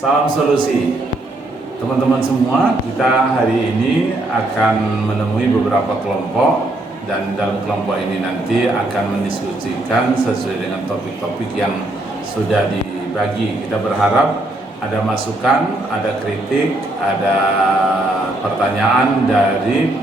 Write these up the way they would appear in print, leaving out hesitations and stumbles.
Salam solusi. Teman-teman semua, kita hari ini akan menemui beberapa kelompok dan dalam kelompok ini nanti akan mendiskusikan sesuai dengan topik-topik yang sudah dibagi. Kita berharap ada masukan, ada kritik, ada pertanyaan dari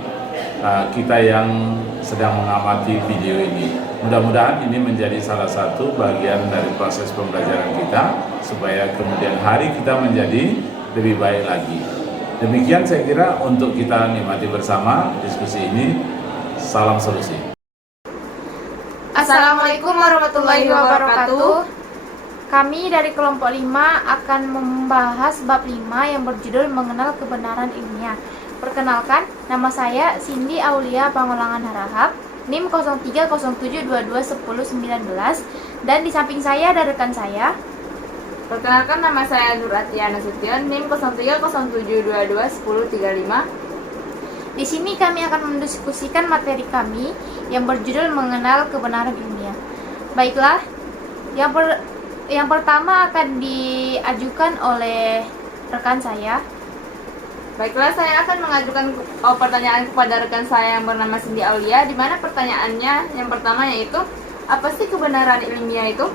kita yang sedang mengamati video ini. Mudah-mudahan ini menjadi salah satu bagian dari proses pembelajaran kita supaya kemudian hari kita menjadi lebih baik lagi. Demikian saya kira untuk kita nikmati bersama diskusi ini. Salam solusi. Assalamualaikum warahmatullahi wabarakatuh. Kami dari kelompok 5 akan membahas bab 5 yang berjudul mengenal kebenaran ilmiah. Perkenalkan, nama saya Cindy Aulia Pangolangan Harahap, NIM 0307221019, dan di samping saya ada rekan saya. Perkenalkan, nama saya Nur Atia Nasution, NIM 0307221035. Di sini kami akan mendiskusikan materi kami yang berjudul mengenal kebenaran ilmiah. Baiklah, yang pertama akan diajukan oleh rekan saya. Baiklah, saya akan mengajukan pertanyaan kepada rekan saya yang bernama Cindy Aulia, di mana pertanyaannya yang pertama yaitu, apa sih kebenaran ilmiah itu?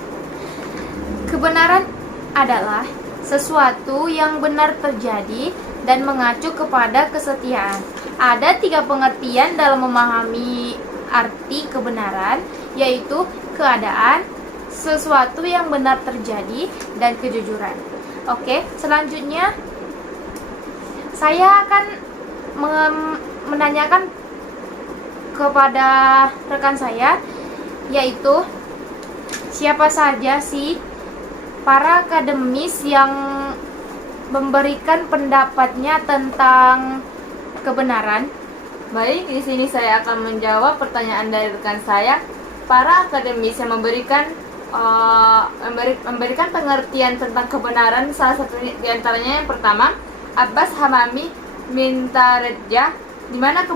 Kebenaran adalah sesuatu yang benar terjadi dan mengacu kepada kesetiaan. Ada 3 pengertian dalam memahami arti kebenaran, yaitu keadaan, sesuatu yang benar terjadi, dan kejujuran. Oke, selanjutnya saya akan menanyakan kepada rekan saya, yaitu siapa saja sih para akademis yang memberikan pendapatnya tentang kebenaran. Baik, di sini saya akan menjawab pertanyaan dari rekan saya. Para akademis yang memberikan pengertian tentang kebenaran, salah satu di antaranya yang pertama, Abbas Hamami Mintaredjah, di mana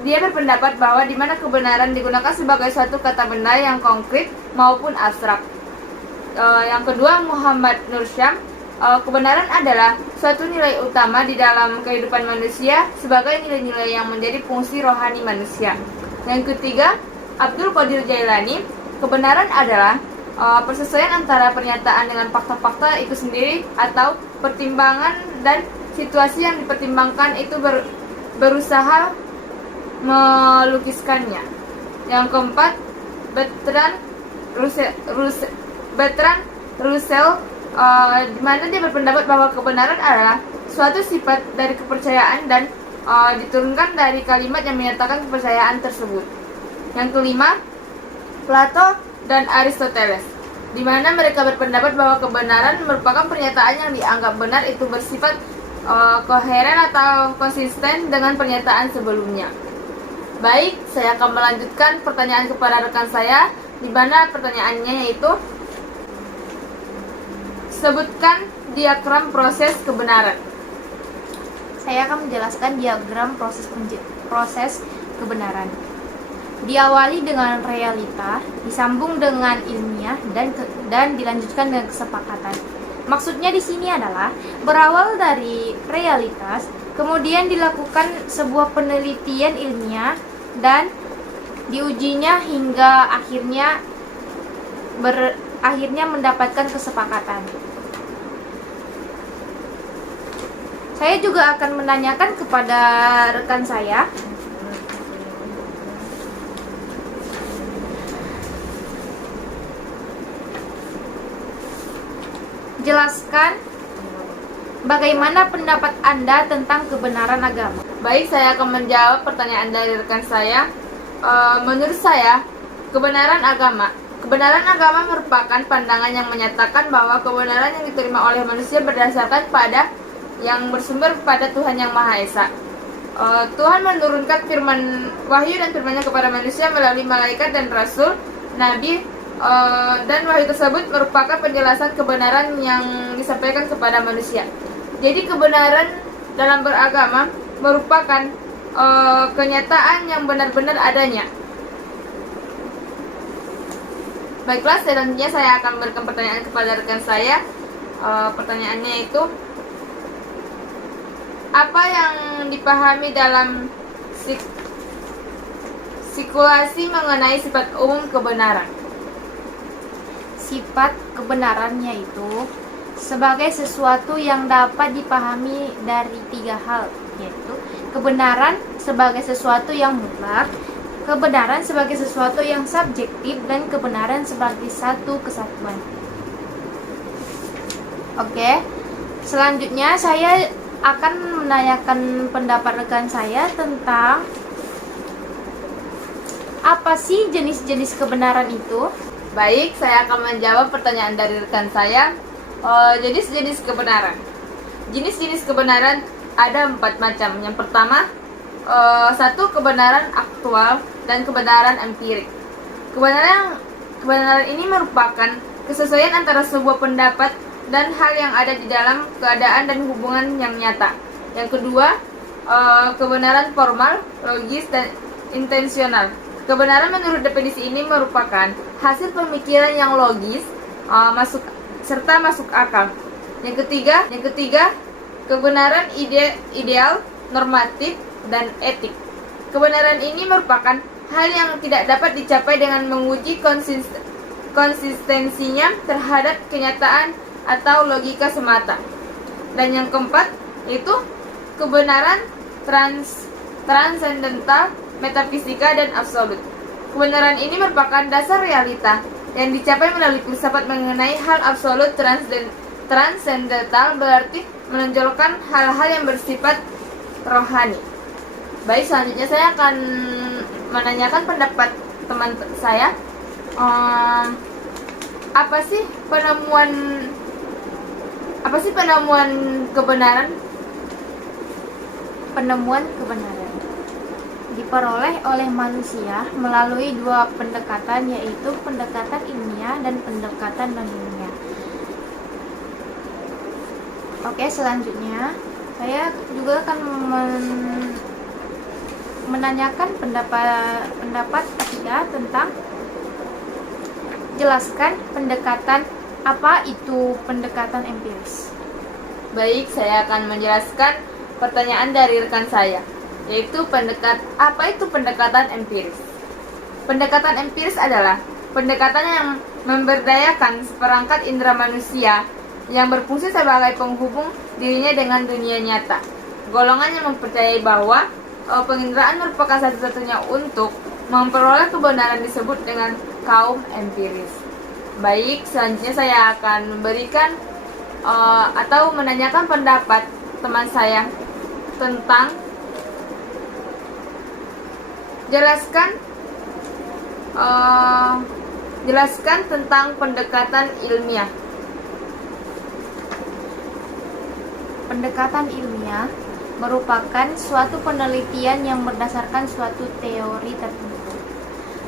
dia berpendapat bahwa di mana kebenaran digunakan sebagai suatu kata benda yang konkret maupun abstrak. Yang kedua, Muhammad Nur Syam, kebenaran adalah suatu nilai utama di dalam kehidupan manusia sebagai nilai-nilai yang menjadi fungsi rohani manusia. Yang ketiga, Abdul Qadir Jailani, kebenaran adalah persesuaian antara pernyataan dengan fakta-fakta itu sendiri atau pertimbangan dan situasi yang dipertimbangkan itu berusaha melukiskannya. Yang keempat, Bertrand Russell, di mana dia berpendapat bahwa kebenaran adalah suatu sifat dari kepercayaan dan diturunkan dari kalimat yang menyatakan kepercayaan tersebut. Yang kelima, Plato dan Aristoteles, di mana mereka berpendapat bahwa kebenaran merupakan pernyataan yang dianggap benar itu bersifat koheren atau konsisten dengan pernyataan sebelumnya. Baik, saya akan melanjutkan pertanyaan kepada rekan saya, di mana pertanyaannya yaitu, sebutkan diagram proses kebenaran. Saya akan menjelaskan diagram proses kebenaran. Diawali dengan realita, disambung dengan ilmiah, dan dilanjutkan dengan kesepakatan. Maksudnya di sini adalah berawal dari realitas, kemudian dilakukan sebuah penelitian ilmiah dan diujinya hingga akhirnya mendapatkan kesepakatan. Saya juga akan menanyakan kepada rekan saya, jelaskan bagaimana pendapat Anda tentang kebenaran agama. Baik, saya akan menjawab pertanyaan dari rekan saya. Menurut saya, kebenaran agama merupakan pandangan yang menyatakan bahwa kebenaran yang diterima oleh manusia berdasarkan pada yang bersumber pada Tuhan Yang Maha Esa. Tuhan menurunkan firman wahyu dan firman-Nya kepada manusia melalui malaikat dan rasul, nabi, dan wahyu tersebut merupakan penjelasan kebenaran yang disampaikan kepada manusia. Jadi kebenaran dalam beragama merupakan kenyataan yang benar-benar adanya. Baiklah, selanjutnya saya akan memberikan pertanyaan kepada rekan saya. Pertanyaannya itu, apa yang dipahami dalam sikulasi mengenai sifat umum kebenaran? Sifat kebenarannya itu sebagai sesuatu yang dapat dipahami dari 3 hal, yaitu kebenaran sebagai sesuatu yang mutlak, kebenaran sebagai sesuatu yang subjektif, dan kebenaran sebagai satu kesatuan. Oke, selanjutnya saya akan menanyakan pendapat rekan saya tentang apa sih jenis-jenis kebenaran itu. Baik, saya akan menjawab pertanyaan dari rekan saya. Jenis-jenis kebenaran. Jenis-jenis kebenaran ada 4 macam. Yang pertama, 1 kebenaran aktual dan kebenaran empirik. Kebenaran ini merupakan kesesuaian antara sebuah pendapat dan hal yang ada di dalam keadaan dan hubungan yang nyata. Yang kedua, kebenaran formal, logis, dan intensional. Kebenaran menurut definisi ini merupakan hasil pemikiran yang logis, serta masuk akal. Yang ketiga, kebenaran ideal, normatif, dan etik. Kebenaran ini merupakan hal yang tidak dapat dicapai dengan menguji konsistensinya terhadap kenyataan atau logika semata. Dan yang keempat, itu kebenaran transendental, metafisika, dan absolut. Kebenaran ini merupakan dasar realita yang dicapai melalui filsafat mengenai hal absolut. Transendental berarti menonjolkan hal-hal yang bersifat rohani. Baik, selanjutnya saya akan menanyakan pendapat teman saya. Apa sih penemuan kebenaran? Penemuan kebenaran diperoleh oleh manusia melalui 2 pendekatan, yaitu pendekatan ilmiah dan pendekatan non-ilmiah. Oke, selanjutnya saya juga akan menanyakan pendapat ketiga tentang jelaskan pendekatan, apa itu pendekatan empiris. Baik, saya akan menjelaskan pertanyaan dari rekan saya, yaitu apa itu pendekatan empiris? Pendekatan empiris adalah pendekatan yang memberdayakan seperangkat indera manusia yang berfungsi sebagai penghubung dirinya dengan dunia nyata. Golongan yang mempercayai bahwa penginderaan merupakan satu-satunya untuk memperoleh kebenaran disebut dengan kaum empiris. Baik, selanjutnya saya akan memberikan atau menanyakan pendapat teman saya tentang jelaskan tentang pendekatan ilmiah. Pendekatan ilmiah merupakan suatu penelitian yang berdasarkan suatu teori tertentu.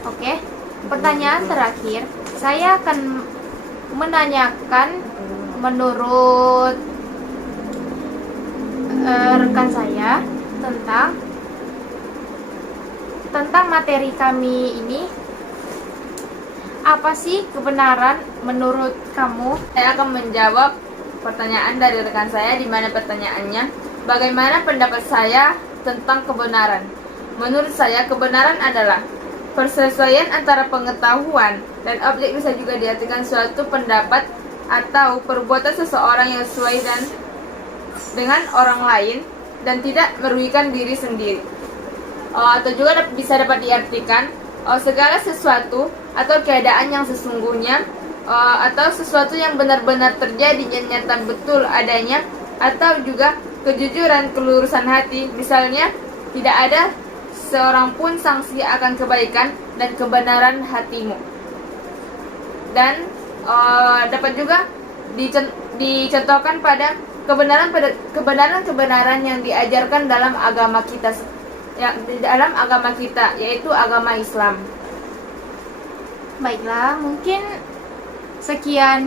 Oke, pertanyaan terakhir, saya akan menanyakan menurut rekan saya tentang materi kami ini. Apa sih kebenaran menurut kamu? Saya akan menjawab pertanyaan dari rekan saya, di mana pertanyaannya, bagaimana pendapat saya tentang kebenaran? Menurut saya, kebenaran adalah persesuaian antara pengetahuan dan objek, bisa juga diartikan suatu pendapat atau perbuatan seseorang yang sesuai dengan orang lain dan tidak merugikan diri sendiri. Atau juga bisa dapat diartikan segala sesuatu atau keadaan yang sesungguhnya, atau sesuatu yang benar-benar terjadi dan nyata betul adanya, atau juga kejujuran, kelurusan hati. Misalnya, tidak ada seorang pun sanksi akan kebaikan dan kebenaran hatimu. Dan dapat juga dicontohkan pada kebenaran yang diajarkan dalam agama kita, yaitu agama Islam. Baiklah, mungkin sekian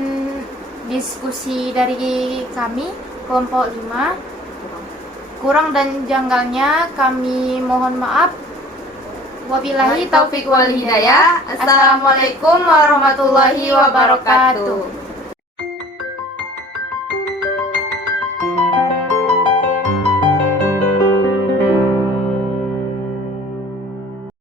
diskusi dari kami kelompok 5. Kurang dan janggalnya kami mohon maaf. Wabillahi taufiq wal hidayah. Assalamualaikum warahmatullahi wabarakatuh.